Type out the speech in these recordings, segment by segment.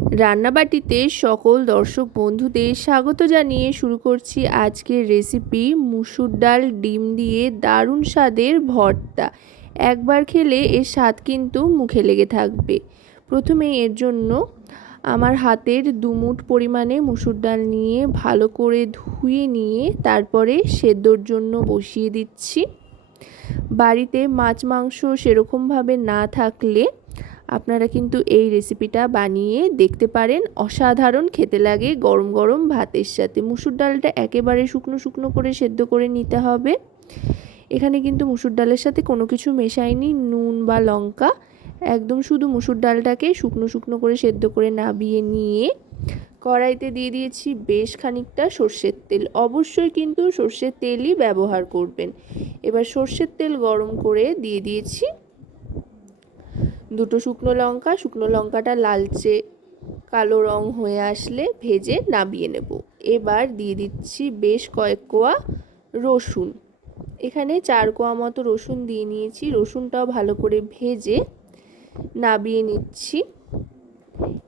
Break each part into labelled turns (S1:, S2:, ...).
S1: রান্নাবাটিতে সকল দর্শক বন্ধুদের স্বাগত জানিয়ে শুরু করছি আজকের রেসিপি মুসুর ডাল, ডিম দিয়ে দারুণ স্বাদের ভর্তা। একবার খেলে এর স্বাদ কিন্তু মুখে লেগে থাকবে। প্রথমে এর জন্য আমার হাতের দুমুট পরিমাণে মুসুর ডাল নিয়ে ভালো করে ধুয়ে নিয়ে তারপরে সেদ্ধর জন্য বসিয়ে দিচ্ছি। বাড়িতে মাছ মাংস সেরকমভাবে না থাকলে আপনারা কিন্তু এই রেসিপিটা বানিয়ে দেখতে পারেন। অসাধারণ, খেতে লাগে। গরম গরম ভাতের সাথে। মুসুর ডালটা একেবারে শুকনো শুকনো করে সেদ্ধ করে নিতে হবে। এখানে কিন্তু মুসুর ডালের সাথে কোনো কিছু মেশায়নি। নুন বা লঙ্কা। একদম শুধু মুসুর ডালটাকে শুকনো শুকনো করে সেদ্ধ করে নাবিয়ে নিয়ে কড়াইতে দিয়ে দিয়েছি বেশ খানিকটা সর্ষের তেল। অবশ্যই কিন্তু সর্ষের তেলই ব্যবহার করবেন। এবার সর্ষের তেল গরম করে দিয়ে দিয়েছি। দুটো শুকনো লঙ্কা, শুকনো লঙ্কাটা লালচে কালো রং হয়ে আসলে ভেজে নামিয়ে নেব। এবার দিয়ে দিচ্ছি বেশ কয়েক কোয়া রসুন। এখানে চার কোয়া মতো রসুন দিয়ে নিয়েছি। রসুনটাও ভালো করে ভেজে নাবিয়ে নিচ্ছি।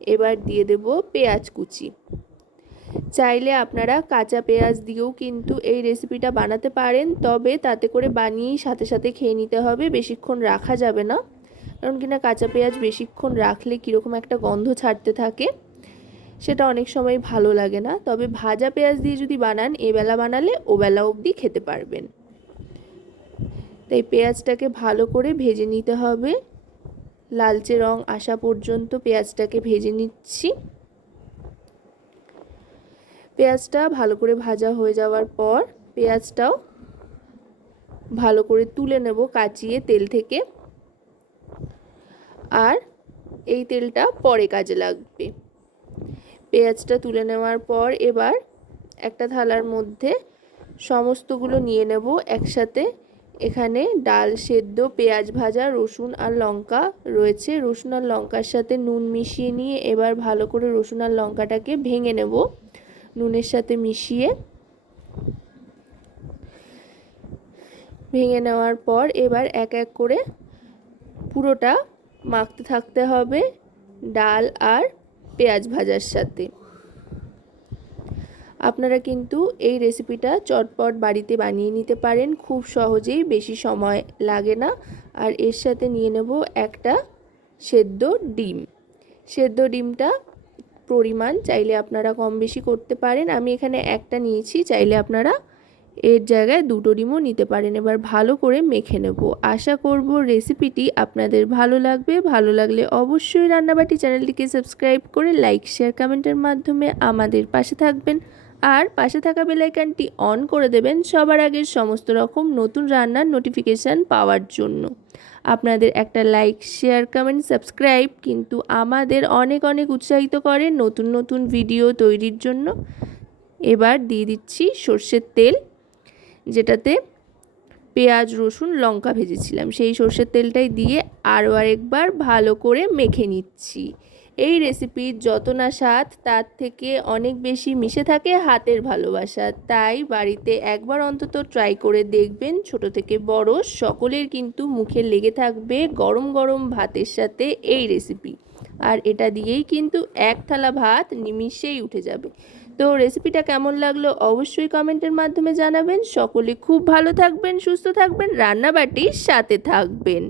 S1: এবার দিয়ে দেব পেঁয়াজ কুচি। চাইলে আপনারা কাঁচা পেঁয়াজ দিয়েও কিন্তু এই রেসিপিটা বানাতে পারেন, তবে তাতে করে বানিয়েই সাথে সাথে খেয়ে নিতে হবে, বেশিক্ষণ রাখা যাবে না। কারণ কিনা কাঁচা পেঁয়াজ বেশিক্ষণ রাখলে কীরকম একটা গন্ধ ছাড়তে থাকে, সেটা অনেক সময় ভালো লাগে না। তবে ভাজা পেঁয়াজ দিয়ে যদি বানান এবেলা বানালে ওবেলা অবধি খেতে পারবেন। তাই পেঁয়াজটাকে ভালো করে ভেজে নিতে হবে। লালচে রং আসা পর্যন্ত পেঁয়াজটাকে ভেজে নিচ্ছি। পেঁয়াজটা ভালো করে ভাজা হয়ে যাওয়ার পর পেঁয়াজটাও ভালো করে তুলে নেব কাচিয়ে তেল থেকে। আর এই তেলটা পরে কাজে লাগবে। পেঁয়াজটা তুলে নেওয়ার পর এবার একটা থালার মধ্যে সমস্তগুলো নিয়ে নেব একসাথে। এখানে ডাল সেদ্ধ, পেঁয়াজ ভাজা, রসুন আর লঙ্কা রয়েছে। রসুন আর লঙ্কার সাথে নুন মিশিয়ে নিয়ে এবার ভালো করে রসুন আর লঙ্কাটাকে ভেঙে নেব নুনের সাথে মিশিয়ে। ভেঙে নেওয়ার পর এবার এক এক করে পুরোটা মাখতে থাকতে হবে ডাল আর পেঁয়াজ ভাজার সাথে। আপনারা কিন্তু এই রেসিপিটা চটপট বাড়িতে বানিয়ে নিতে পারেন, খুব সহজেই, বেশি সময় লাগে না। আর এর সাথে নিয়ে নেব একটা সেদ্ধ ডিম। সেদ্ধ ডিমটা পরিমাণ চাইলে আপনারা কম বেশি করতে পারেন। আমি এখানে একটা নিয়েছি, চাইলে আপনারা এর জায়গায় দুটো ডিমও নিতে পারেন। এবার ভালো করে মেখে নেব। আশা করব রেসিপিটি আপনাদের ভালো লাগবে। ভালো লাগলে অবশ্যই রান্নাবাটি চ্যানেলটিকে সাবস্ক্রাইব করে লাইক, শেয়ার, কমেন্টের মাধ্যমে আমাদের পাশে থাকবেন। আর পাশে থাকা বেলাইকানটি অন করে দেবেন সবার আগে সমস্ত রকম নতুন রান্নার নোটিফিকেশান পাওয়ার জন্য। আপনাদের একটা লাইক, শেয়ার, কমেন্ট, সাবস্ক্রাইব কিন্তু আমাদের অনেক অনেক উৎসাহিত করে নতুন নতুন ভিডিও তৈরির জন্য। এবার দিয়ে দিচ্ছি সর্ষের তেল। যেটাতে পেঁয়াজ, রসুন, লঙ্কা ভেজেছিলাম। সেই সর্ষের তেলটাই দিয়ে আরও আরেকবার ভালো করে মেখে নিচ্ছি। এই রেসিপির যত না স্বাদ, তার থেকে অনেক বেশি মিশে থাকে হাতের ভালোবাসা। তাই বাড়িতে একবার অন্তত ট্রাই করে দেখবেন। ছোট থেকে বড়, সকলের কিন্তু মুখে লেগে থাকবে গরম গরম ভাতের সাথে এই রেসিপি আর এটা দিয়েই কিন্তু এক থালা ভাত নিমিষেই উঠে যাবে। তো রেসিপিটা কেমন লাগল অবশ্যই কমেন্টের মাধ্যমে জানাবেন। সকলে খুব ভালো থাকবেন, সুস্থ থাকবেন, রান্নাবাটির সাথে থাকবেন।